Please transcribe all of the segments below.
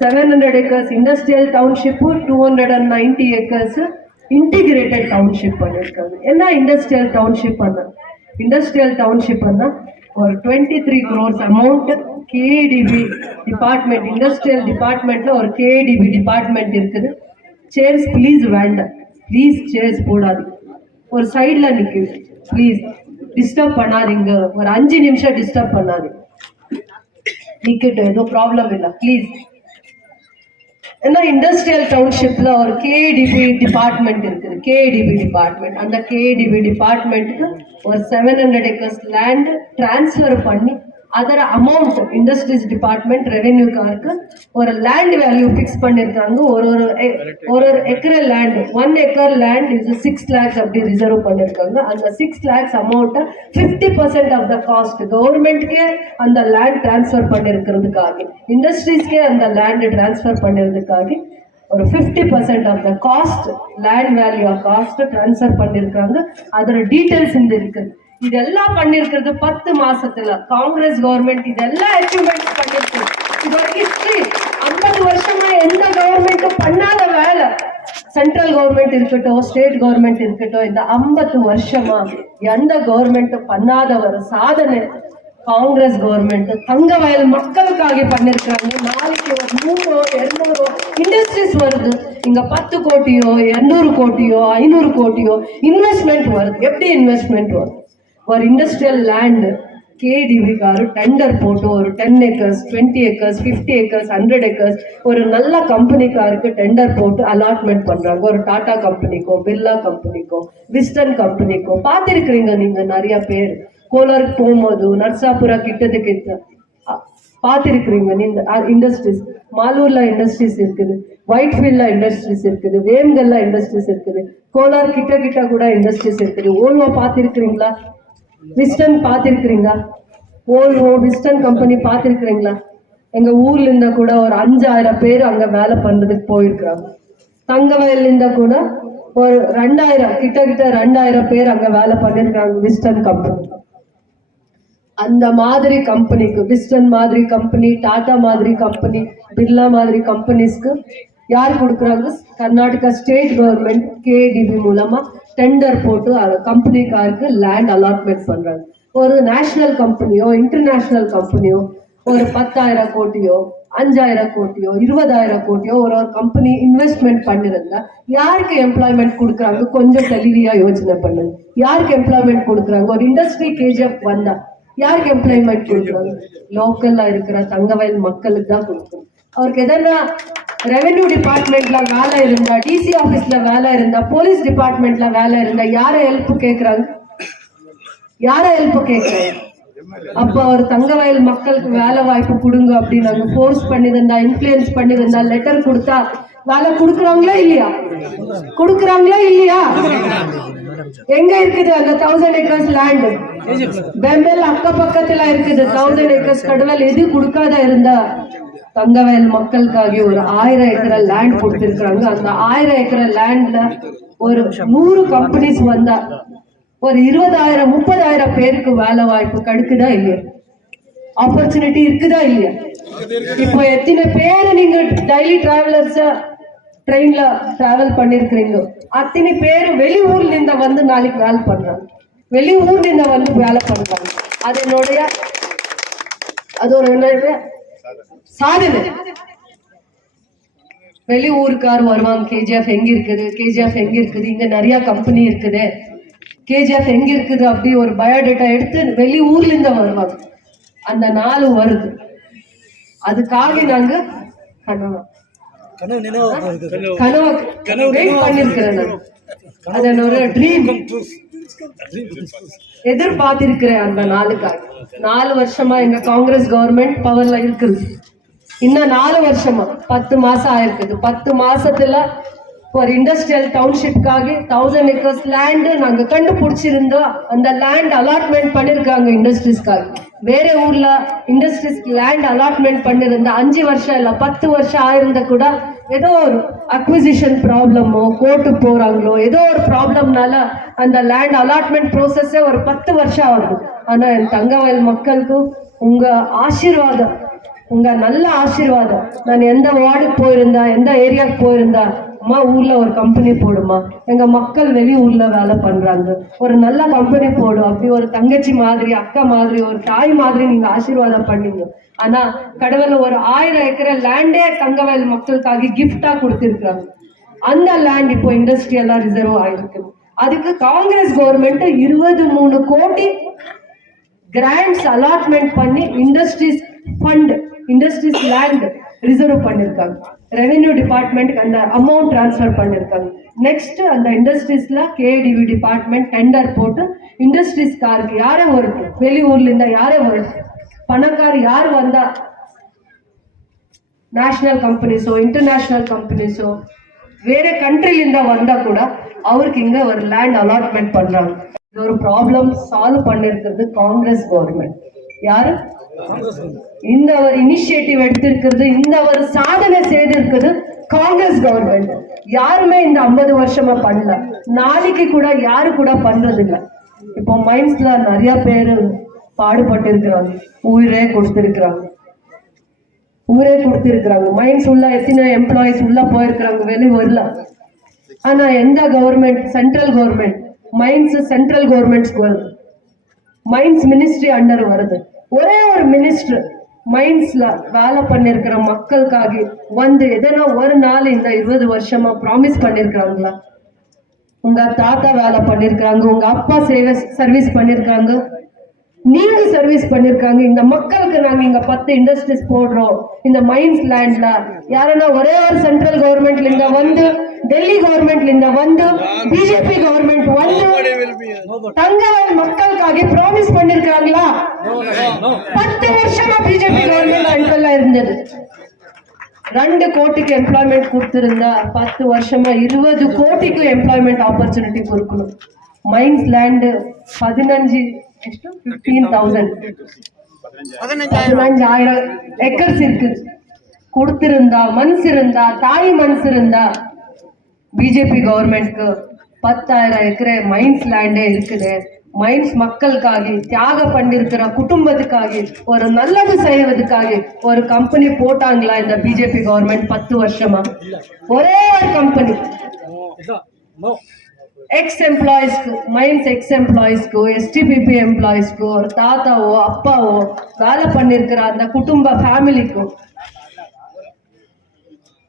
700 acres industrial township, 290 acres integrated township பண்ணிருக்காங்க. என்ன industrial township பண்ண? Industrial township பண்ண ஒரு 23 crores amount KDB department, industrial departmentல ஒரு KDB department இருக்குது. Chairs please வேண்டாம், ப்ளீஸ் சேர்ஸ் போடாது, ஒரு சைட்ல நிக்குது, ப்ளீஸ் டிஸ்டர்ப் பண்ணாதீங்க, ஒரு 5 நிமிஷம் டிஸ்டர்ப் பண்ணாதீங்க, நிக்கட்டு, ஏதோ ப்ராப்ளம் இல்லை, ப்ளீஸ். ஏன்னா இண்டஸ்ட்ரியல் டவுன்ஷிப்ல ஒரு கேடிபி டிபார்ட்மெண்ட் இருக்குது, கேடிபி டிபார்ட்மெண்ட். அந்த கேடிபி டிபார்ட்மெண்ட்டுக்கு ஒரு 700 acres லேண்ட் டிரான்ஸ்ஃபர் பண்ணி அதர் அமௌண்ட் இண்டஸ்ட்ரீஸ் டிபார்ட்மெண்ட் ரெவென்யூக்காருக்கு ஒரு லேண்ட் வேல்யூ ஃபிக்ஸ் பண்ணிருக்காங்க. ஒரு ஏக்கர் லேண்ட், 1 acre லேண்ட் இது 6 lakhs அப்படி ரிசர்வ் பண்ணிருக்காங்க. அந்த 6 lakhs அமௌண்ட்டை 50% ஆஃப் த காஸ்ட் கவர்மெண்ட்கே அந்த லேண்ட் டிரான்ஸ்ஃபர் பண்ணிருக்கிறதுக்காக, இண்டஸ்ட்ரீஸ்க்கே அந்த லேண்ட் டிரான்ஸ்ஃபர் பண்ணிருக்கிறதுக்காக ஒரு 50% of the cost, land value of cost transfer பண்ணிருக்காங்க. அதோட டீடைல்ஸ் இந்த இருக்குது. இதெல்லாம் பண்ணிருக்கிறது 10 மாசத்துல காங்கிரஸ் கவர்மெண்ட் இதெல்லாம் அச்சீவ்மெண்ட் பண்ணிருக்கு. இது ஒரு ஹிஸ்டரி. 50 வருஷமா எந்த கவர்மெண்ட்டும் பண்ணாத வேலை, சென்ட்ரல் கவர்மெண்ட் இருக்கட்டும், ஸ்டேட் கவர்மெண்ட் இருக்கட்டும், இந்த 50 வருஷமா எந்த கவர்மெண்ட்டும் பண்ணாத ஒரு சாதனை காங்கிரஸ் கவர்மெண்ட் தங்கவயல் மக்களுக்காக பண்ணிருக்காங்க. நாளைக்கு ஒரு 100 200 இண்டஸ்ட்ரீஸ் வருது, இங்க 10 கோடியோ 200 கோடியோ 500 கோடியோ இன்வெஸ்ட்மெண்ட் வருது. எப்படி இன்வெஸ்ட்மெண்ட் வருது? ஒரு industrial land KDP car tender போட்டு ஒரு 10 acres 20 acres 50 acres 100 acres ஒரு நல்ல கம்பெனிக்காருக்கு டெண்டர் போட்டு அலாட்மெண்ட் பண்றாங்க. ஒரு டாடா கம்பெனிக்கோ, பிர்லா கம்பெனிக்கோ, விஸ்டன் கம்பெனிக்கோ. பார்த்திருக்கிறீங்க நீங்க நிறைய பேர் கோலாருக்கு போகும்போது நர்சாபுரா கிட்ட பார்த்திருக்கிறீங்க நீங்க. இண்டஸ்ட்ரீஸ் மாலூர்ல இண்டஸ்ட்ரீஸ் இருக்குது, ஒயிட்ஃபீல்ட்ல இண்டஸ்ட்ரீஸ் இருக்குது, வேம்கல்ல இண்டஸ்ட்ரீஸ் இருக்குது, கோலார் கிட்ட கூட இண்டஸ்ட்ரீஸ் இருக்குது. ஓல்வோ பார்த்திருக்கிறீங்களா? விஸ்டன் பார்த்திருக்கிறீங்களா? ஓல்வோ விஸ்டன் கம்பெனி பார்த்திருக்கிறீங்களா? எங்க ஊர்ல இருந்தா கூட ஒரு 5000 பேர் அங்க வேலை பண்றதுக்கு போயிருக்கிறாங்க. தங்கவயல்ல இருந்தா கூட ஒரு 2000 கிட்ட 2000 பேர் அங்க வேலை பண்ணிருக்காங்க விஸ்டன் கம்பெனி. அந்த மாதிரி கம்பெனிக்கு, விஸ்டன் மாதிரி கம்பெனி, டாடா மாதிரி கம்பெனி, பிர்லா மாதிரி கம்பெனிஸ்க்கு யார் கொடுக்குறாங்க? கர்நாடகா ஸ்டேட் கவர்மெண்ட் கேடிபி மூலமா டெண்டர் போட்டு கம்பெனிக்காருக்கு லேண்ட் அலாட்மெண்ட் பண்றாங்க. ஒரு நேஷனல் கம்பெனியோ இன்டர்நேஷனல் கம்பெனியோ ஒரு 10,000 கோடியோ 5,000 கோடியோ 20,000 கோடியோ ஒரு கம்பெனி இன்வெஸ்ட்மெண்ட் பண்ணிருந்தா யாருக்கு எம்ப்ளாய்மெண்ட் கொடுக்குறாங்க? கொஞ்சம் தெளிவியா யோசனை பண்ணுங்க. யாருக்கு எம்ப்ளாய்மெண்ட் கொடுக்குறாங்க? ஒரு இண்டஸ்ட்ரி கேஜிஎஃப் வந்தா யாருக்கு எம்ப்ளாய்மெண்ட் கொடுக்குறாங்க? லோக்கல்ல இருக்கிற தங்கவயல் மக்களுக்கு தான் கொடுக்கணும். அவருக்கு எதனா ரெவென்யூ டிபார்ட்மெண்ட்ல வேலை இருந்தா, டிசி ஆபீஸ்ல வேலை இருந்தா, போலீஸ் டிபார்ட்மெண்ட்ல வேலை இருந்தா யாரை ஹெல்ப் கேட்கறாங்க? யாரை ஹெல்ப் கேட்கறாங்க? அப்ப ஒரு தங்கவயல் மக்களுக்கு வேலை வாய்ப்பு கொடுங்க அப்படின்னு நாங்க ஃபோர்ஸ் பண்ணிருந்தா, இன்ஃபுளுன்ஸ் பண்ணிருந்தா, லெட்டர் கொடுத்தா வேலை கொடுக்குறாங்களா இல்லையா? கொடுக்குறாங்களா இல்லையா? எங்க இருக்குது அந்த 1000 acres லேண்ட்? பெம்பல் அக்க பக்கத்துல இருக்குது 1000 acres கடவுள். எது கொடுக்காத இருந்தா தங்கவயல் மக்களுக்காக ஒரு 1000 acre லேண்ட் கொடுத்திருக்காங்க. அந்த 1000 acre லேண்ட்ல ஒரு 100 கம்பெனிஸ் வந்தா ஒரு 20,000 30,000 பேருக்கு வேலை வாய்ப்பு கிடைக்குதா இல்லையா? ஆப்பர்ச்சுனிட்டி இருக்குதா இல்லையா? இப்போ எத்தனை பேர் நீங்க டெய்லி டிராவலர்ஸ் ட்ரெயின்ல டிராவல் பண்ணிருக்கிறீங்க? அத்தனை பேர் வெளியூர்ல இருந்து வந்து நாளைக்கு வேலை பண்றாங்க, வெளியூர்ல இருந்து வந்து வேலை பண்றாங்க. அது ஒரு சாதனை. வெளியூருக்கார் வருவாங்க, கேஜிஎஃப் எங்க இருக்குது, கேஜிஎஃப் எங்க இருக்குது, இங்க நிறைய கம்பெனி இருக்குது, கேஜிஎஃப் எங்க இருக்குது அப்படி ஒரு பயோடேட்டா எடுத்து வெளியூர்ல இருந்து வருவாங்க. அந்த நாள் வருது, அதுக்காக நாங்க கனவு பண்ணிருக்கிறேன். அதனோட ட்ரீம் எதிர்பார்த்திருக்கிறேன் அந்த நாளுக்காக. 4 வருஷமா எங்க காங்கிரஸ் கவர்மெண்ட் பவர்ல இருக்குது. இன்னும் 4 வருஷமா 10 மாசம் ஆயிருக்குது. 10 மாசத்துல ஒரு இண்டஸ்ட்ரியல் டவுன்ஷிப்காக 1000 acres லேண்ட் நாங்க கண்டுபிடிச்சிருந்தோம். அந்த லேண்ட் அலாட்மெண்ட் பண்ணிருக்காங்க இண்டஸ்ட்ரீஸ்க்காக. வேற ஊர்ல இண்டஸ்ட்ரீஸ்க்கு லேண்ட் அலாட்மெண்ட் பண்ணிருந்தா 5 வருஷம் இல்ல 10 வருஷம் ஆயிருந்தா கூட ஏதோ ஒரு அக்விசிஷன் ப்ராப்ளமோ, கோர்ட்டு போறாங்களோ, ஏதோ ஒரு ப்ராப்ளம்னால அந்த லேண்ட் அலாட்மெண்ட் ப்ரோசஸே ஒரு 10 வருஷம் ஆகுது. ஆனா என் தங்கவயல் மக்களுக்கும் உங்க ஆசீர்வாதம், உங்க நல்ல ஆசீர்வாதம். நான் எந்த வார்டுக்கு போயிருந்தா, எந்த ஏரியாவுக்கு போயிருந்தா, அம்மா ஊர்ல ஒரு கம்பெனி போடுமா, எங்க மக்கள் வெளியூர்ல வேலை பண்றாங்க, ஒரு நல்ல கம்பெனி போடும், அப்படி ஒரு தங்கச்சி மாதிரி, அக்கா மாதிரி, ஒரு தாய் மாதிரி நீங்க ஆசீர்வாதம் பண்ணீங்க. ஆனா கடவுள் ஒரு 1000 ஏக்கரை லேண்டே தங்கவேல் மக்களுக்காக கிஃப்டா கொடுத்திருக்காங்க. அந்த லேண்ட் இப்போ இண்டஸ்ட்ரியலா ரிசர்வ் ஆயிருக்கு. அதுக்கு காங்கிரஸ் கவர்மெண்ட் 23 கோடி கிராண்ட்ஸ் அலாட்மெண்ட் பண்ணி industries fund, industries land reserve பண்ணிருக்காங்க. ரெவென்யூ டிபார்ட்மெண்ட் அந்த அமௌண்ட் டிரான்ஸ்ஃபர் பண்ணிருக்காங்க. நெக்ஸ்ட் அந்த இண்டஸ்ட்ரீஸ்ல கேடிவி டிபார்ட்மெண்ட் டெண்டர் போட்டு இண்டஸ்ட்ரீஸ்காருக்கு யாரே வருது, வெளியூர்ல இருந்தா யாரே வருது, பணக்கார யார் வந்தா, நேஷனல் கம்பெனிஸோ இன்டர்நேஷனல் கம்பெனிஸோ வேற கண்ட்ரிலிருந்தா வந்தா கூட அவருக்கு இங்க ஒரு லேண்ட் அலாட்மெண்ட் பண்றாங்க. இது ஒரு ப்ராப்ளம் சால்வ் பண்ணிருக்கிறது காங்கிரஸ் கவர்மெண்ட். யாரு இந்த ஒரு இனிஷியேட்டிவ் எடுத்திருக்கிறது, இந்த ஒரு சாதனை செய்திருக்கிறது காங்கிரஸ் கவர்மெண்ட். யாருமே இந்த 50 வருஷமா பண்ணல, நாளைக்கு கூட யாரு கூட பண்றது இல்ல. இப்போ மைன்ஸ்ல நிறைய பேரு பாடுபட்டு இருக்கிறாங்க, ஊரே கொடுத்திருக்கிறாங்க, மைன்ஸ் உள்ள எத்தனை எம்ப்ளாயிஸ் உள்ள போயிருக்கிறாங்க, வெளியே வரல. ஆனா எந்த government, central government, mines central கவர்மெண்ட்ஸ்க்கு வருது, மைன்ஸ் மினிஸ்ட்ரி அண்டர் வருது. ஒரே ஒரு மினிஸ்டர் மைன்ஸ்ல வேலை பண்ணிருக்கிற மக்களுக்காக வந்து எதனா ஒரு நாள் இந்த 20 வருஷமா ப்ராமிஸ் பண்ணிருக்காங்களா? உங்க தாத்தா வேலை பண்ணிருக்காங்க, உங்க அப்பா சர்வீஸ் பண்ணிருக்காங்க, நீங்க சர்வீஸ் பண்ணிருக்காங்க. இந்த மக்களுக்கு நாங்க இங்க 10 இண்டஸ்ட்ரீஸ் போடுறோம் இந்த மைன்ஸ் லேண்ட்ல. யாரன்னா ஒரே ஒரு சென்ட்ரல் கவர்மெண்ட்ல இந்த வந்து, டெல்லி கவர்மெண்ட்ல இந்த வந்து, பிஜேபி கவர்மெண்ட் வந்து தங்கவேல் மக்களுக்காக ப்ராமிஸ் பண்ணிருக்காங்களா? 10 வருஷமா பிஜேபி கவர்மெண்ட் அன்கல்ல இருந்தது. 2 கோடிக்கு எம்ப்ளாய்மெண்ட் கொடுத்திருந்தா 10 வருஷமா 20 கோடிக்கு எம்ப்ளாய்மெண்ட் ஆப்பர்ச்சுனிட்டி கொடுக்கணும். மைன்ஸ் லேண்ட் 15,000 ஏக்கர்ஸ் இருக்கு. கொடுத்திருந்தா, மனசு இருந்தா, தாய் மனசு இருந்தா, பிஜேபி கவர்மெண்ட்க்கு 10,000 ஏக்கர் மைன்ஸ் லேண்டே இருக்குது. மைன்ஸ் மக்களுக்காக தியாகம் பண்ணிருக்கிற குடும்பத்துக்காக ஒரு நல்லது செய்வதற்காக ஒரு கம்பெனி போட்டாங்களா இந்த பிஜேபி கவர்மெண்ட் 10 வருஷமா? ஒரே ஒரு கம்பெனி. எக்ஸ் எம்ப்ளாயிஸ்க்கு, மைன்ஸ் எக்ஸ் எம்ப்ளாயிஸ்க்கு, எஸ்டிபிபி எம்ப்ளாயிஸ்க்கு, ஒரு தாத்தாவோ அப்பாவோ வேலை பண்ணிருக்கிற அந்த குடும்ப ஃபேமிலிக்கு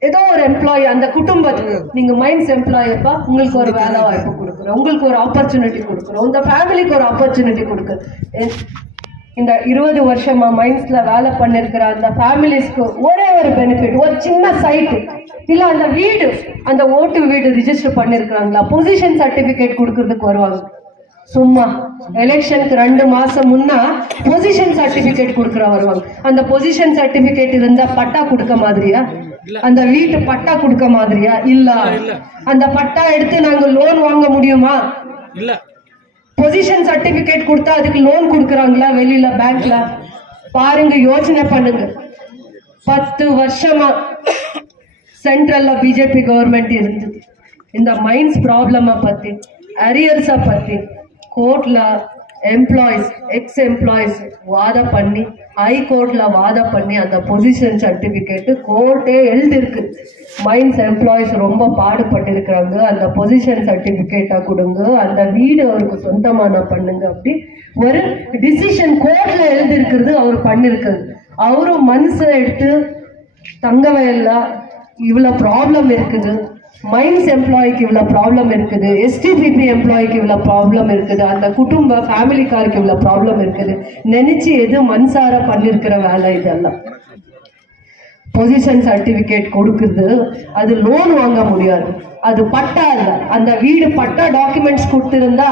ஏதோ ஒரு எம்ப்ளாயி, அந்த குடும்பத்துக்கு நீங்க மைன்ஸ் எம்ப்ளாயப்பா, உங்களுக்கு ஒரு வேலை வாய்ப்பு கொடுக்குறோம், உங்களுக்கு ஒரு ஆப்பர்ச்சுனிட்டி கொடுக்குறோம், உங்க ஃபேமிலிக்கு ஒரு ஆப்பர்ச்சுனிட்டி கொடுக்குறோம். இந்த 20 வருஷமா மைன்ஸ்ல வேலை பண்ணிருக்கிற அந்த ஃபேமிலிஸ்க்கு ஒரே ஒரு பெனிஃபிட், ஒரு சின்ன சைட்டு இல்ல அந்த வீடு, அந்த ஓட்டு வீடு ரிஜிஸ்டர் பண்ணிருக்காங்களா, பொசிஷன் சர்டிபிகேட் கொடுக்கறதுக்கு வருவாங்க. சும்மா எலெக்ஷனுக்கு 2 மாசம் முன்னா பொசிஷன் சர்டிபிகேட் கொடுக்கற வருவாங்க. அந்த பொசிஷன் சர்டிபிகேட் இருந்தா பட்டா கொடுக்க மாதிரியா? அந்த வீட்டு பட்டா கொடுக்க மாதிரியா? இல்ல. அந்த பட்டா எடுத்து நாங்க லோன் வாங்க முடியுமா? இல்ல. பொசிஷன் சர்டிபிகேட் கொடுத்தா அதுக்கு லோன் கொடுக்கறாங்களா வெளியில பேங்க்ல? பாருங்க, யோசனை பண்ணுங்க. 10 வருஷமா சென்ட்ரல்ல பிஜேபி கவர்மெண்ட் இருந்தது. இந்த மைன்ஸ் ப்ராப்ளமா பத்தி, அரியர்ஸா பத்தி கோர்ட்ல எம்ப்ளாயிஸ், எக்ஸ் எம்ப்ளாயிஸ் வாத பண்ணி, ஹை கோர்ட்ல வாத பண்ணி அந்த பொசிஷன் சர்டிபிகேட் கோர்ட்டே எழுதிருக்கு. மைன்ஸ் எம்ப்ளாயிஸ் ரொம்ப பாடுபட்டு இருக்கிறாங்க, அந்த பொசிஷன் சர்டிபிகேட்டா கொடுங்க, அந்த வீடு அவருக்கு சொந்தமான பண்ணுங்க, அப்படி ஒரு டிசிஷன் கோர்ட்ல எழுதிருக்கிறது அவர் பண்ணிருக்கிறது. அவரும் மனசை எடுத்து தங்கவேல்ல இவ்வளவு ப்ராப்ளம் இருக்குது, மைன்ஸ் எம்ப்ளாய்க்கு இவ்வளவு ப்ராப்ளம் இருக்குது, எஸ்டிபிபி எம்ப்ளாய்க்கு இவ்வளவு ப்ராப்ளம் இருக்குது, அந்த குடும்ப ஃபேமிலிக்காருக்கு இவ்வளவு ப்ராப்ளம் இருக்குது நினைச்சு எது மனசார பண்ணிருக்கிற வேலை இதெல்லாம். பொசிஷன் சர்டிபிகேட் கொடுக்குறது அது லோன் வாங்க முடியாது, அது பட்டா இல்ல. அந்த வீடு பட்டா டாக்குமெண்ட்ஸ் கொடுத்திருந்தா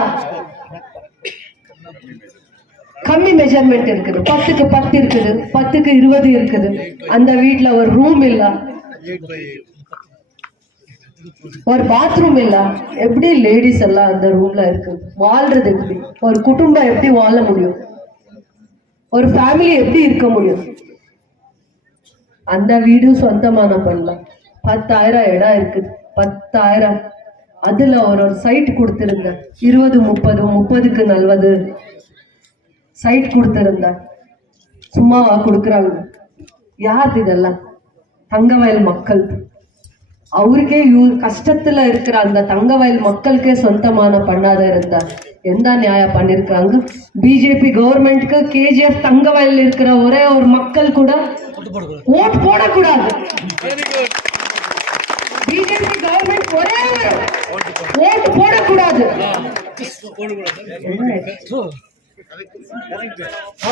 கம்மி மெஷர்மெண்ட் இருக்குது, 10க்கு 10 இருக்குது, 10க்கு 20 இருக்குது. அந்த வீட்டுல ஒரு ரூம் இல்ல, ஒரு பாத்ரூம் இல்ல. எப்படி லேடிஸ் எல்லாம் அந்த ரூம்ல இருக்கு? வாழ்றது எப்படி? ஒரு குடும்பம் எப்படி வாழ முடியும்? ஒரு ஃபேமிலி எப்படி இருக்க முடியும்? அந்த வீடு சொந்தமான பண்ணலாம். 10,000 இடம் இருக்கு, 10,000. அதுல ஒரு சைட் கொடுத்திருந்த 20, 30, 30க்கு 40 சைட் கொடுத்திருந்த. சும்மாவா கொடுக்குறாங்க? யாருதிதெல்ல? தங்கவயல் மக்கள். அவருக்கே கஷ்டத்துல இருக்கிற அந்த தங்கவயல் மக்களுக்கே சொந்தமான பண்ணாத இருந்தா எந்த நியாயம் பண்ணிருக்காங்க? பிஜேபி கவர்மெண்ட்க்கு கேஜிஎஃப் தங்கவயல் இருக்கிற ஒரே ஒரு மக்கள் கூட ஓட் போடக்கூடாது. பிஜேபி கவர்மெண்ட் ஒரே ஓட் போடக்கூடாது.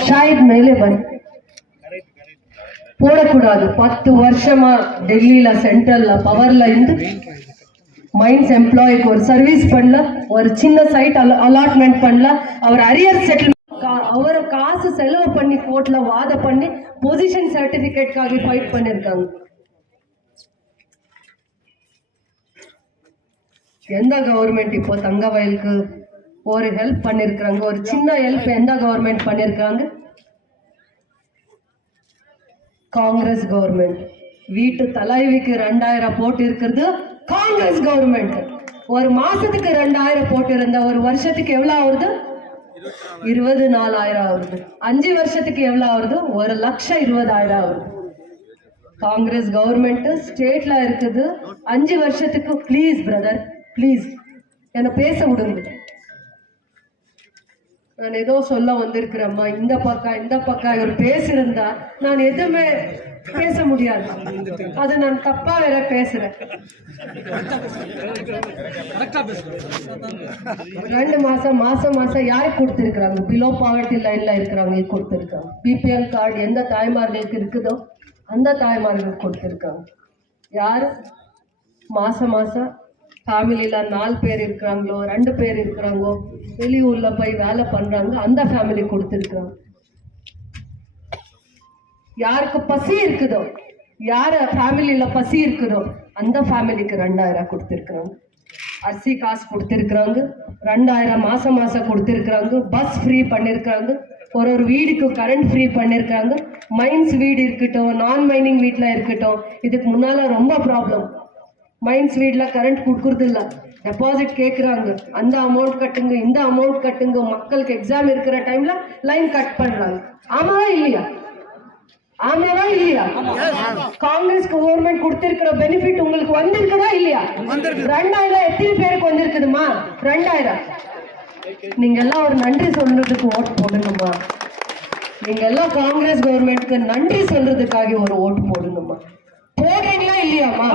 ஷாயத் மேலே பன் போடக்கூடாது. 10 வருஷமா டெல்லியில சென்ட்ரல்ல பவர்ல இருந்து மைன்ஸ் எம்ப்ளாய்க்கு ஒரு சர்வீஸ் பண்ணல, ஒரு சின்ன சைட் அலாட்மெண்ட் பண்ணல, அவர் அரியர் செட்டில்மெண்ட் அவரை காசு செலவு பண்ணி கோர்ட்ல வாத பண்ணி பொசிஷன் சர்டிபிகேட்காக ஃபைட் பண்ணிருக்காங்க. எந்த கவர்மெண்ட் இப்போ தங்கவயலுக்கு ஒரு ஹெல்ப் பண்ணிருக்காங்க? ஒரு சின்ன ஹெல்ப் எந்த கவர்மெண்ட் பண்ணிருக்காங்க? காங்கிரஸ் கவர்மெண்ட். வீட்டு தலைவிக்கு 2000 போட்டு இருக்கிறது காங்கிரஸ் கவர்மெண்ட். ஒரு மாசத்துக்கு 2000 போட்டு இருந்த ஒரு வருஷத்துக்கு எவ்வளவு ஆகுது? 24,000 ஆகுது. 5 வருஷத்துக்கு எவ்வளவு ஆகுது? 1,20,000 ஆகுது. காங்கிரஸ் கவர்மெண்ட் ஸ்டேட்ல இருக்குது 5 வருஷத்துக்கு. பிளீஸ் பிரதர், பிளீஸ் என்ன பேச விடுங்க. நான் ஏதோ சொல்ல வந்திருக்கிறேம்மா, இந்த பக்கம் இவர் பேசியிருந்தா நான் எதுவுமே பேச முடியாது. அது நான் தப்பா வேற பேசுறேன். 2 மாசம் யாருக்கு கொடுத்திருக்கிறாங்க? பிலோ பாவர்ட்டி லைன்ல இருக்கிறவங்களுக்கு கொடுத்திருக்காங்க. பிபிஎல் கார்டு எந்த தாய்மார்களுக்கு இருக்குதோ அந்த தாய்மார்களுக்கு கொடுத்திருக்காங்க. யாரு மாசம் ஃபேமிலியில 4 பேர் இருக்கிறாங்களோ 2 பேர் இருக்கிறாங்களோ வெளியூர்ல போய் வேலை பண்றாங்க, அந்த ஃபேமிலி கொடுத்திருக்காங்க. யாருக்கு பசி இருக்குதோ, யார ஃபேமிலியில பசி இருக்குதோ அந்த ஃபேமிலிக்கு 2000 கொடுத்திருக்காங்க. அரிசி காசு கொடுத்திருக்கிறாங்க. 2000 மாசம் கொடுத்திருக்கிறாங்க. பஸ் ஃப்ரீ பண்ணிருக்காங்க. ஒரு வீடுக்கு கரண்ட் ஃப்ரீ பண்ணிருக்காங்க. மைன்ஸ் வீடு இருக்கட்டும், நான் மைனிங் வீட்ல இருக்கட்டும், இதுக்கு முன்னால ரொம்ப ப்ராப்ளம். மைன்ஸ் வீட்ல கரண்ட் கொடுக்கறது இல்ல, டெபாசிட் கேட்குறாங்க. அந்த அமௌண்ட் கட்டுங்க, இந்த அமௌண்ட் கட்டுங்க. மக்களுக்கு எக்ஸாம் இருக்கிற டைம்ல லைன் கட் பண்றாங்க. ஆமாவா இல்லையா? காங்கிரஸ் கவர்மெண்ட் கொடுத்திருக்கிற பெனிஃபிட் உங்களுக்கு வந்திருக்குதா இல்லையா? 2000 எத்தனை பேருக்கு வந்திருக்குதுமா? 2000. நீங்க எல்லாம் ஒரு நன்றி சொல்றதுக்கு ஓட்டு போடணுமா? நீங்க எல்லாம் காங்கிரஸ் கவர்மெண்ட்க்கு நன்றி சொல்றதுக்காக ஒரு ஓட்டு போடணுமா? போடுறீங்களா இல்லையாமா?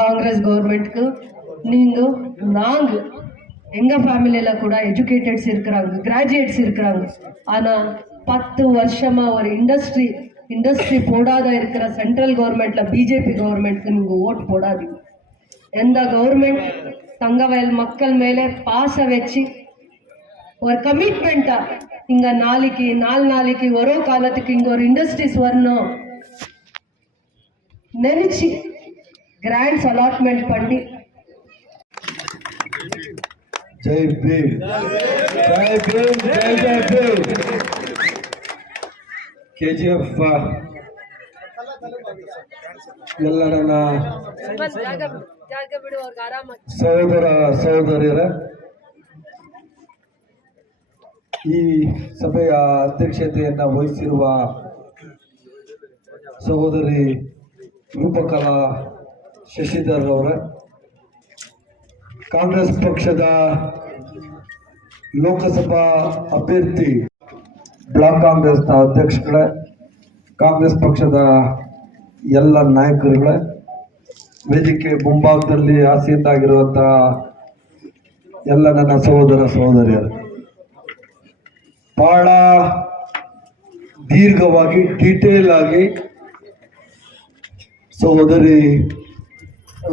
காங்கிரஸ் கவர்மெண்ட்க்கு நாங்க எங்க ஃபேமிலியில கூட எஜுகேட்டட்ஸ் இருக்கிறாங்க, கிராஜுவேட்ஸ் இருக்கிறாங்க. ஆனா 10 வருஷமா ஒரு இண்டஸ்ட்ரி போடாத இருக்கிற சென்ட்ரல் கவர்மெண்ட்ல பிஜேபி கவர்மெண்ட்க்கு நீங்க ஓட்டு போடாதீங்க. எந்த கவர்மெண்ட் தங்கவயல் மக்கள் மேலே பாச வச்சு ஒரு கமிட்மெண்டா இங்க நாளைக்கு ஒரு காலத்துக்கு இங்க ஒரு இண்டஸ்ட்ரீஸ் வரணும் நினைச்சு கிராண்ட்ஸ் அலாட்மெண்ட் பண்ணி. ஜெய் பீம், ஜெய் பீம், ஜெய் பீம். ಕೆಜಿಎಫ್ ಎಲ್ಲ ನನ್ನ ಸಹೋದರ ಸಹೋದರಿಯರ, ಈ ಸಭೆಯ ಅಧ್ಯಕ್ಷತೆಯನ್ನು ವಹಿಸಿರುವ ಸಹೋದರಿ ರೂಪಕಲಾ ಶಶಿಧರ್ ಅವರ, ಕಾಂಗ್ರೆಸ್ ಪಕ್ಷದ ಲೋಕಸಭಾ ಅಭ್ಯರ್ಥಿ ಬ್ಲಾಕ್ ಕಾಂಗ್ರೆಸ್ನ ಅಧ್ಯಕ್ಷಗಳೇ, ಕಾಂಗ್ರೆಸ್ ಪಕ್ಷದ ಎಲ್ಲ ನಾಯಕರುಗಳೇ, ವೇದಿಕೆ ಮುಂಭಾಗದಲ್ಲಿ ಆಸೀನರಾಗಿರುವಂಥ ಎಲ್ಲ ನನ್ನ ಸಹೋದರ ಸಹೋದರಿಯರು, ಬಹಳ ದೀರ್ಘವಾಗಿ ಡೀಟೇಲ್ ಆಗಿ ಸಹೋದರಿ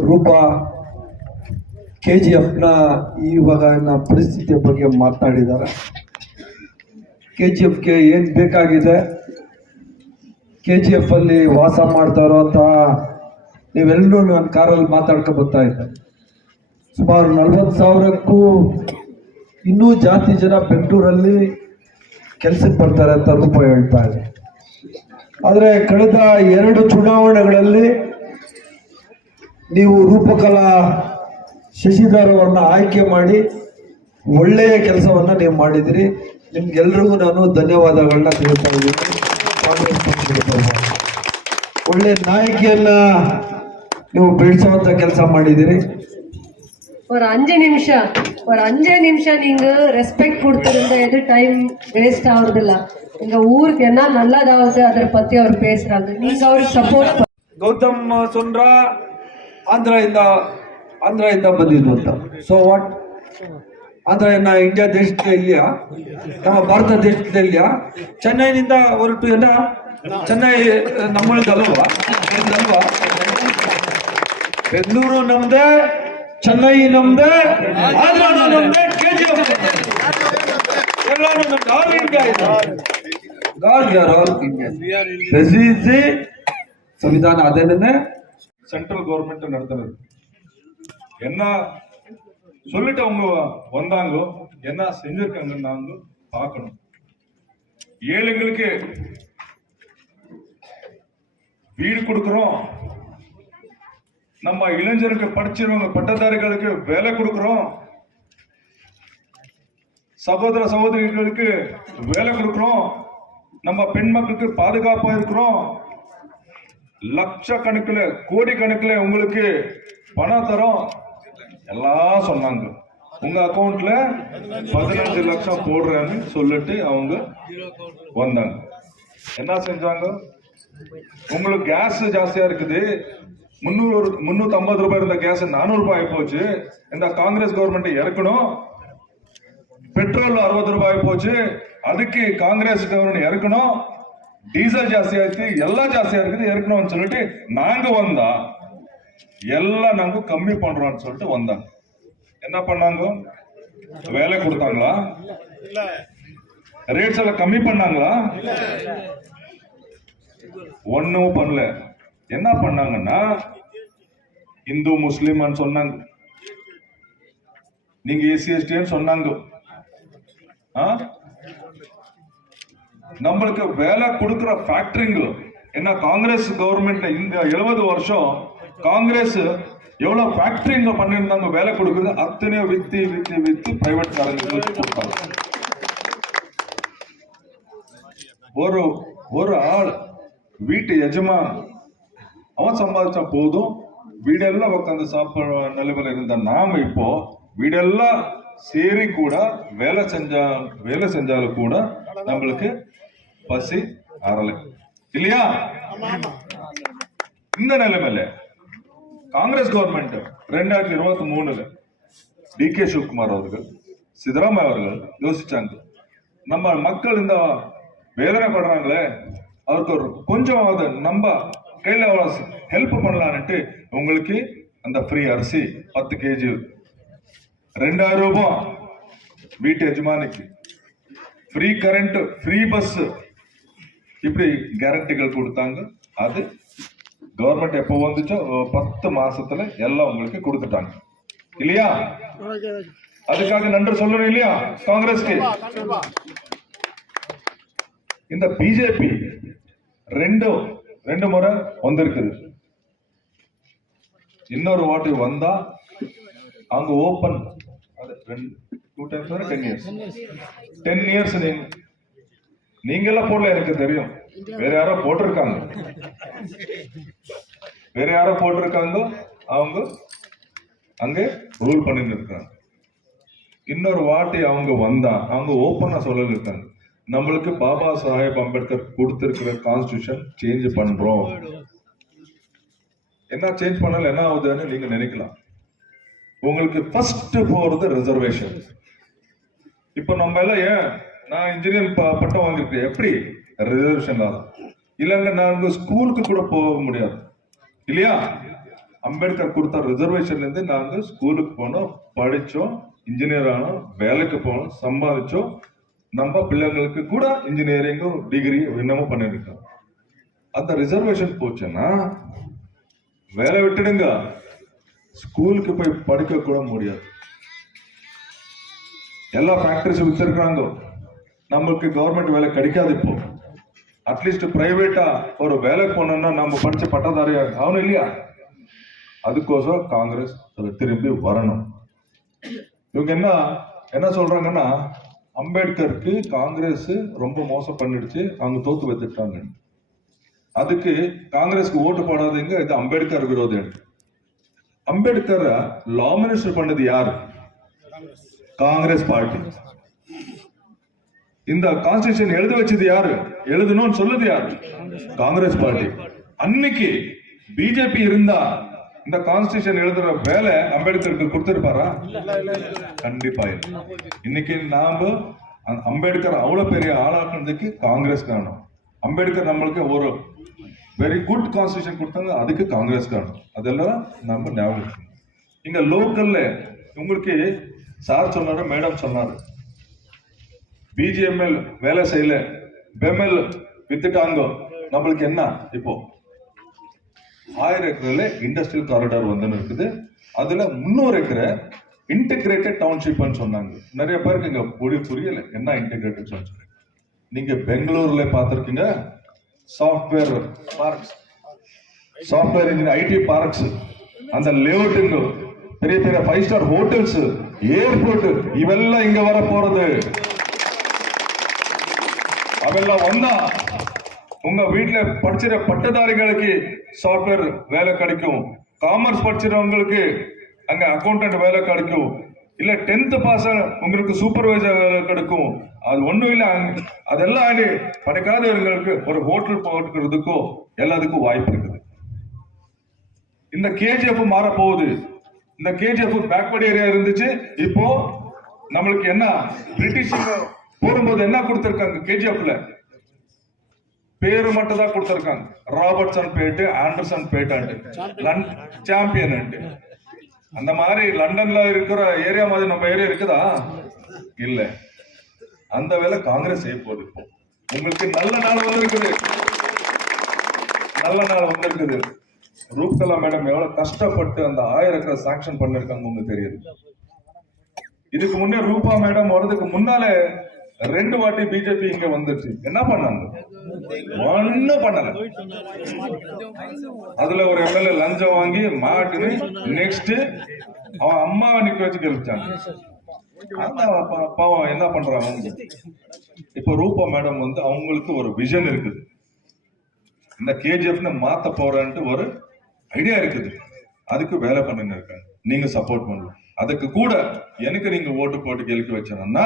ರೂಪಾ KGF ಇವಾಗಿನ ಪರಿಸ್ಥಿತಿಯ ಬಗ್ಗೆ ಮಾತನಾಡಿದ್ದಾರೆ. KGFಗೆ ಏನು ಬೇಕಾಗಿದೆ, KGF ಅಲ್ಲಿ ವಾಸ ಮಾಡ್ತಾ ಇರೋಂತಹ ನೀವೆಲ್ಲರೂ ನಾನು ಕಾರಲ್ಲಿ ಮಾತಾಡ್ಕೊ ಬರ್ತಾ ಇದ್ದೆ. ಸುಮಾರು 40,000ಕ್ಕೂ ಇನ್ನೂ ಜಾಸ್ತಿ ಜನ ಬೆಂಗಳೂರಲ್ಲಿ ಕೆಲಸಕ್ಕೆ ಬರ್ತಾರೆ ಅಂತ ರೂಪ ಹೇಳ್ತಾ ಇದೆ. ಆದರೆ ಕಳೆದ 2 ಚುನಾವಣೆಗಳಲ್ಲಿ ನೀವು ರೂಪಕಲಾ ಶಶಿಧರ್ ಅವರನ್ನ ಆಯ್ಕೆ ಮಾಡಿ ಒಳ್ಳೆಯ ಕೆಲಸವನ್ನ ನೀವು ಮಾಡಿದಿರಿ. ನಿಮ್ಗೆಲ್ರಿಗೂ ನಾನು ಧನ್ಯವಾದಗಳನ್ನ ತಿಳಿಸ್ತಾ ಇದ್ದೀನಿ. ಕಾಂಗ್ರೆಸ್ ಪಕ್ಷದ ಪರವಾಗಿ ಒಳ್ಳೆ ನಾಯಕಿಯನ್ನ ನೀವು ಬೆಳೆಸುವಂತ ಕೆಲಸ ಮಾಡಿದಿರಿ. ஒரு 5 நிமிஷம் நீங்க ரெஸ்பெக்ட் கொடுத்திருந்த எது டைம் வேஸ்ட் ஆகுறதில்ல. எங்க ஊருக்கு என்ன நல்லதாவது அதை பத்தி அவர் பேசுறாங்க, நீங்க அவருக்கு ಸಪೋರ್ಟ್. ಗೌತಮ್ ಸುಂಡ್ರಾ ಆಂಧ್ರದಿಂದ ಬಂದಿದ್ದು ಅಂತ. ಸೊ ವಾಟ್, ಆಂಧ್ರ ಏನ ಇಂಡಿಯಾ ದೇಶದಲ್ಲಿ ಇದೆಯಾ? ನಮ್ಮ ಭಾರತ ದೇಶದಲ್ಲಿ ಚೆನ್ನೈನಿಂದ ಹೊರಟು ಏನ ಚೆನ್ನೈ ನಮ್ಮದಲ್ವಾ? ಬೆಂಗಳೂರು ನಮ್ದೇ, ಚೆನ್ನೈ ನಮ್ದೇ, ಆಂಧ್ರ ನಮ್ದೇ, KGF ಎಲ್ಲಾನು ನಮ್ದು. ಆಲ್ ಇಂಡಿಯಾ ಇದೆ. God, we are all Indian. This is the ಸಂವಿಧಾನ. அதே சென்ட்ரல் கவர்மெண்ட் நடத்துறது என்ன சொல்லிட்டு அவங்க வந்தாங்க, என்ன செஞ்சிருக்காங்க நாங்க பார்க்கணும். ஏழைங்களுக்கு வீடு கொடுக்கிறோம், நம்ம இளைஞருக்கு படிச்சிருவங்க பட்டதாரிகளுக்கு வேலை கொடுக்கிறோம், சகோதர சகோதரிகளுக்கு வேலை கொடுக்கிறோம், நம்ம பெண் மக்களுக்கு பாதுகாப்பா இருக்கிறோம், லட்சக்கணக்கில் கோடிக்கணக்கில் உங்களுக்கு பணம் தரோம் எல்லாம் சொன்னாங்க. உங்க அக்கௌண்ட்ல 15 லட்சம் போடுறேன்னு சொல்லிட்டு அவங்க வந்தாங்க. என்ன செஞ்சாங்க? உங்களுக்கு கேஸ் ஜாஸ்தியா இருக்குது, 350 ரூபாய் இருந்த கேஸ் 400 ரூபாய் போச்சு, இந்த காங்கிரஸ் கவர்மெண்ட் இறக்கணும். பெட்ரோல் 60 ரூபாய் போச்சு, அதுக்கு காங்கிரஸ் கவர்மெண்ட் இறக்கணும். டீசல் ஜாஸ்தி ஆயிடுச்சு, எல்லாம் ஜாஸ்தியா இருக்குது, இறக்கணும்னு சொல்லிட்டு நாங்க வந்தா எல்லாம் நாங்க கம்மி பண்றோம்னு சொல்லிட்டு வந்தாங்க. என்ன பண்ணாங்க? வேலை கொடுத்தாங்களா? ரேட்ஸ் எல்லாம் கம்மி பண்ணாங்களா? ஒன்னும் பண்ணல. என்ன பண்ணாங்கன்னா இந்து முஸ்லிம் சொன்னாங்க, நீங்க SC/ST சொன்னாங்க. நம்மளுக்கு வேலை கொடுக்கிற ஃபேக்டரிங்க என்ன காங்கிரஸ் கவர்மெண்ட் இந்த 70 வருஷம் காங்கிரஸ் எவ்வளவு ஃபேக்டரிங்க பண்ணிருந்தாங்க வேலை கொடுக்குறது, அத்தனையோ வித்து பிரைவேட் காரங்களுக்கு கொடுத்தாங்க. ஒரு ஆள் வீட்டு எஜமான் அவன் சம்பாதிச்சா போதும், வீடெல்லாம் உட்காந்து சாப்பிடுற நிலைமையில இருந்த நாம இப்போ வீடெல்லாம் சேரி கூட வேலை செஞ்சாலும் கூட நம்மளுக்கு பசி ஆறலை இல்லையா? இந்த நிலைமையில காங்கிரஸ் கவர்மெண்ட் 2023 DK சிவகுமார் அவர்கள், சித்தராமையா அவர்கள் யோசிச்சாங்க, நம்ம மக்கள் இந்த வேதனை படுறாங்களே, அவருக்கு ஒரு கொஞ்சம் நம்ம கையில ஹெல்ப் பண்ணலான்ட்டு உங்களுக்கு அந்த ஃப்ரீ அரிசி 10 kg, 2000 ரூபாய் வீட்டு எஜமானிக்கு, ஃப்ரீ கரண்ட், ஃப்ரீ பஸ், இப்படி கேரண்டிகள் கொடுத்தாங்க. அது கவர்மெண்ட் எப்போ வந்துச்சோ 10 மாசத்துல எல்லாம் உங்களுக்கு கொடுத்துட்டாங்க இல்லையா? அதுக்காக நன்றி சொல்லணும் இல்லையா காங்கிரஸ்க்கு? இந்த பிஜேபி ரெண்டு முறை வந்திருக்குது. இன்னொரு வாட்டி வந்தா அங்க ஓபன் 2 times 10 years நீங்க எல்லாம் போடல, எனக்கு தெரியும். வேற யாரோ போட்டிருக்காங்க, அவங்க அங்கே ரூல் பண்ணிட்டு இருக்காங்க. இன்னொரு வாட்டி அவங்க வந்தா அவங்க ஓப்பனா சொல்ல இருக்காங்க, நம்மளுக்கு பாபா சாஹேப் அம்பேத்கர் கொடுத்திருக்கிற கான்ஸ்டிடியூஷன் சேஞ்ச் பண்றோம். என்ன சேஞ்ச் பண்ணல என்ன ஆகுதுன்னு நீங்க நினைக்கலாம். உங்களுக்கு ஃபர்ஸ்ட் போறது ரிசர்வேஷன். இப்ப நம்ம எல்லாம் ஏன் நான் இன்ஜினியர் பட்டம் வாங்கிருக்கேன், எப்படி ரிசர்வேஷன் தான் இல்லைங்க, நாங்க ஸ்கூலுக்கு கூட போக முடியாது இல்லையா? அம்பேத்கர் கொடுத்த ரிசர்வேஷன்ல இருந்து நாங்க ஸ்கூலுக்கு போனோம், படிச்சோம், இன்ஜினியர் ஆனோம், வேலைக்கு போனோம், சம்பாதிச்சோம், நம்ம பிள்ளைங்களுக்கு கூட இன்ஜினியரிங்கும் டிகிரி என்னமோ பண்ணிருக்கோம். அந்த ரிசர்வேஷன் போச்சுன்னா வேலை விட்டுடுங்க, ஸ்கூலுக்கு போய் படிக்க கூட முடியாது. எல்லா ஃபேக்டரிஸ் வித்திருக்காங்க, நம்மளுக்கு கவர்மெண்ட் வேலை கிடைக்காது. இப்போ அட்லீஸ்ட் பிரைவேட்டா ஒரு வேலைக்கு போனோம்னா நம்ம படிச்ச பட்டதாரியா ஆகணும் இல்லையா? அதுக்கோசரம் காங்கிரஸ் திரும்பி வரணும். இவங்க என்ன என்ன சொல்றாங்கன்னா அம்பேத்கருக்கு காங்கிரஸ் ரொம்ப மோசம் பண்ணிடுச்சு, அவங்க தோத்து வச்சுட்டாங்க. அதுக்கு காங்கிரஸ்க்கு ஓட்டு போடாதீங்க, இது அம்பேத்கர் விரோதம். அம்பேத்கர் லா மினிஸ்டர் பண்ணது யாரு? காங்கிரஸ் பார்ட்டி. இந்த கான்ஸ்டிடியூஷன் எழுத வச்சது யாரு? எழுதணும்னு சொல்லுது யாரு? காங்கிரஸ் பார்ட்டி. அன்னைக்கு பிஜேபி இருந்தா இந்த கான்ஸ்டிடியூஷன் எழுதுற வேலை அம்பேத்கருக்கு கொடுத்திருப்பாரா? கண்டிப்பா இல்லை. இன்னைக்கு நாம அம்பேத்கர் அவ்வளவு பெரிய ஆளாக்குறதுக்கு காங்கிரஸ் காரணம். அம்பேத்கர் நம்மளுக்கு ஒரு வெரி குட் கான்ஸ்டிடியூஷன் கொடுத்தாங்க, அதுக்கு காங்கிரஸ் காரணம். அதெல்லாம் நம்ம ஞாபகம். இங்க லோக்கல்ல உங்களுக்கு சார் சொன்னாரு, மேடம் சொன்னாரு, பிஜிஎம்எல் வேலை செய்யல, பெம்எல் வித்துட்டாங்க. நம்மளுக்கு என்ன இப்போ 1000 ஏக்கர்ல இண்டஸ்ட்ரியல் காரிடார் வந்து இருக்குது. அதுல 300 ஏக்கரை இன்டகிரேட்டட் டவுன்ஷிப் சொன்னாங்க. நிறைய பேருக்கு இங்க புரியல என்ன இன்டகிரேட்டட் டவுன்ஷிப். நீங்க பெங்களூர்ல பார்த்திருக்கீங்க software parks, software engineer IT parks, அந்த லேஅவுட்டிங், பெரிய பெரிய 5 ஸ்டார் ஹோட்டல்ஸ், ஏர்போர்ட், இவெல்லாம் இங்க வர போறது. அவெல்லாம் வந்தா உங்க வீட்டுல படிச்சிட பட்டதாரிகளுக்கு சாஃப்ட்வேர் வேலை கிடைக்கும், காமர்ஸ் படிச்சிடவங்களுக்கு அங்க அக்கௌண்டன்ட் வேலை கிடைக்கும், இல்ல 10th பாஸ் உங்களுக்கு சூப்பர்வைசர் வேலை கிடைக்கும். அது ஒண்ணும் இல்ல, அதெல்லாம் படிக்காதவர்களுக்கு ஒரு ஹோட்டல் போட்டுக்கிறதுக்கோ எல்லாத்துக்கும் வாய்ப்பு இருக்குது. இந்த கேஜிஎஃப் மாற போகுது. இந்த கேஜிஎஃப் பேக்வர்ட் ஏரியா இருந்துச்சு, இப்போ நம்மளுக்கு என்ன பிரிட்டிஷ் போடும்போது என்ன கொடுத்திருக்காங்க? கேஜிஎஃப்ல பேரு மட்டும் தான் கொடுத்திருக்காங்க, Robertson bat, Anderson bat, champion. அந்த மாதிரி லண்டன்ல இருக்கிற ஏரியா மாதிரி நம்ம ஏரியா இருக்குதா? இல்ல. அந்த வேலை காங்கிரஸ் செய்ய போகுது. இப்போ உங்களுக்கு நல்ல நாள் வந்திருக்குது, நல்ல நாள் வந்திருக்குது. ரூப்கலா மேடம் எவ்வளவு கஷ்டப்பட்டு அந்த 1000 ஏக்கரை சாங்ஷன் பண்ணிருக்காங்க உங்களுக்கு தெரியுது. இதுக்கு முன்னே ரூபா மேடம் வர்றதுக்கு முன்னாலே 2 வாட்டி பிஜேபி இங்க வந்துருச்சு. என்ன பண்ணாங்க? ஒன்னும் பண்ணல. அதுல ஒரு எம்எல்ஏ லஞ்சம் வாங்கி மாட்டுன்னு நெக்ஸ்ட் அவன் அம்மாவை நிக்க வச்சு கழிச்சாங்க. பாவம் என்ன பண்றாங்க? இப்ப ரூபா மேடம் வந்து அவங்களுக்கு ஒரு விஷன் இருக்குது, இந்த கேஜிஎஃப் மாத்த போறேன்ட்டு ஒரு ஐடியா இருக்குது. அதுக்கு வேலை பண்ணின்னு இருக்காங்க. நீங்க சப்போர்ட் பண்ணலாம். அதுக்கு கூட எனக்கு நீங்க ஓட்டு போட்டு கேள்வி வச்சோம்னா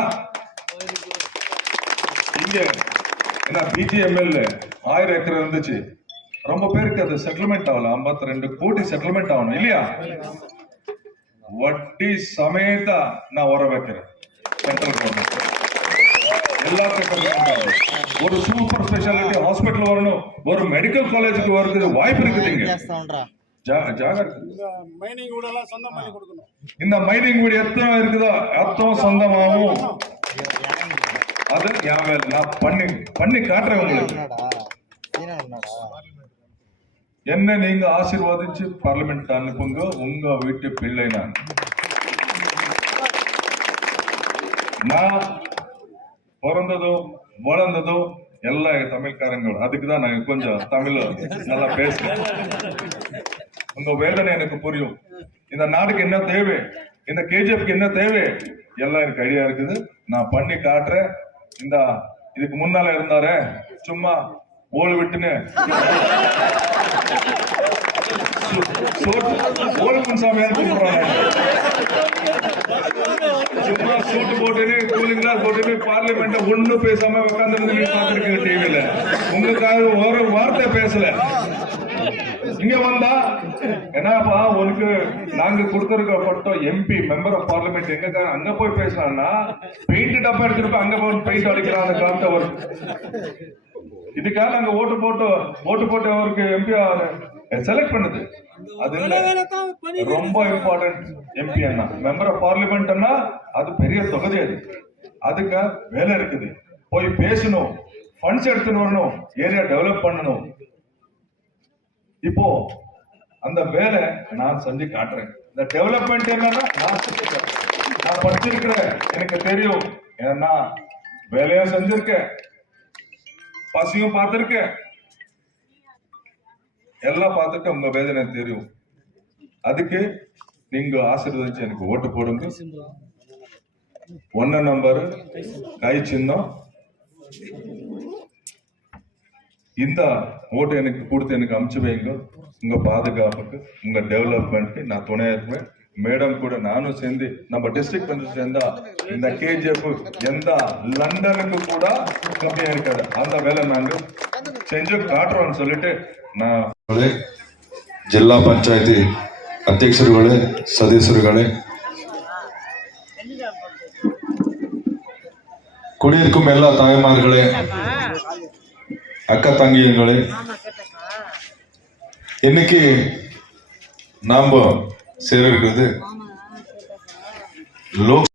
இங்க என்ன பிஜிஎம்எல் 1000 ஏக்கர் இருந்துச்சு, ரொம்ப பேருக்கு அது செட்டில்மெண்ட் ஆகல. 52 கோடி செட்டில்மெண்ட் ஆகணும் இல்லையா? வட்டி சமேதா நான் வர வைக்கிறேன். சென்ட்ரல் கவர்மெண்ட் எல்லாத்துக்கும் ஒரு சூப்பர் ஸ்பெஷாலிட்டி ஹாஸ்பிட்டல் வரணும், ஒரு மெடிக்கல் காலேஜுக்கு வருது வாய்ப்பு இருக்குது. இந்த மைனிங் வீடு எத்தனை இருக்குதோ அத்தம் சொந்தமாகவும் அது நான் பண்ணி காட்டுறேன் உங்களுக்கு. என்ன நீங்க ஆசீர்வாதிச்சு பார்லிமெண்ட் அனுப்புங்க, உங்க வீட்டு பிள்ளை நான் பிறந்ததும் வளர்ந்ததும் எல்லா தமிழ்காரங்க. அதுக்குதான் நான் கொஞ்சம் தமிழ் நல்லா பேசுறேன். உங்க வேதனை எனக்கு புரியும். இந்த நாட்டுக்கு என்ன தேவை, இந்த கேஜிஎஃப்க்கு என்ன தேவை எல்லாம் எனக்கு ஐடியா இருக்குது. நான் பண்ணி காட்டுறேன். இந்த இதுக்கு முன்னால இருந்தாரு சும்மா ஓடு விட்டுன்னு சாமியார் கூப்பிடுறாங்க, சும்மா சூட்டு போட்டுன்னு கூலிங் கிளாஸ் போட்டுன்னு பார்லிமெண்ட்ல ஒண்ணு பேசாம உட்கார்ந்து பாத்துருக்கீங்க டிவில. உங்களுக்காக ஒரு வார்த்தை பேசல. இங்க வந்தா என்னப்பா உனக்கு நாங்க கொடுத்திருக்கப்பட்ட எம்பி மெம்பர் ஆஃப் பார்லிமெண்ட் எங்க அங்க போய் பேசலாம்னா பெயிண்ட் டப்பா எடுத்துட்டு அங்க போய் பெயிண்ட் அடிக்கிறான் அந்த காலத்தை ஒரு. இதுக்காக நாங்க ஓட்டு போட்டு அவருக்கு எம்பி செலக்ட் பண்ணுது. அது ரொம்ப இம்பார்ட்டன்ட். எம்பி அண்ணா மெம்பர் ஆஃப் பார்லிமெண்ட் அண்ணா அது பெரிய தொகுதி. அதுக்கு வேலை இருக்குது. போய் பேசணும், ஃபண்ட்ஸ் எடுத்துன்னு வரணும், ஏரியா டெவலப் பண்ணணும். இப்போ அந்த வேலை நான் செஞ்சு காட்டுறேன். இந்த டெவலப்மெண்ட் என்னன்னா நான் படிச்சிருக்கிறேன், எனக்கு தெரியும். ஏன்னா வேலையும் செஞ்சிருக்கேன், பசியும் பார்த்திருக்கேன், எல்லாம் பார்த்துட்டு உங்க வேதனை தெரியும். அதுக்கு நீங்க ஆசீர்வதிச்சு எனக்கு ஓட்டு போடுங்க. ஒன்ன நம்பர் கை சின்னம். இந்த ஓட்டு எனக்கு கொடுத்து எனக்கு அமுச்சு வைங்க. உங்க பாதுகாப்புக்கு, உங்க டெவலப்மெண்ட்க்கு நான் துணையா இருப்பேன். மேடம் கூட நானும் சேர்ந்து நம்ம டிஸ்ட்ரிக்ட் வந்து சேர்ந்தா இந்த கேஜிஎஃப் எந்த லண்டனுக்கு கூட கம்மியா இருக்காது. அந்த வேலை நாங்க செஞ்சு காட்டுறோம்னு சொல்லிட்டு நான் ಜಿಲ್ಲಾ ಪಂಚಾಯತಿ ಅಧ್ಯಕ್ಷರುಗಳೇ, ಸದಸ್ಯರುಗಳೇ, குடியிருக்கும் எல்லா தாய்மார்களே, அக்கா தங்கியங்களே, இன்னைக்கு நாம சேர இருக்கிறது லோக்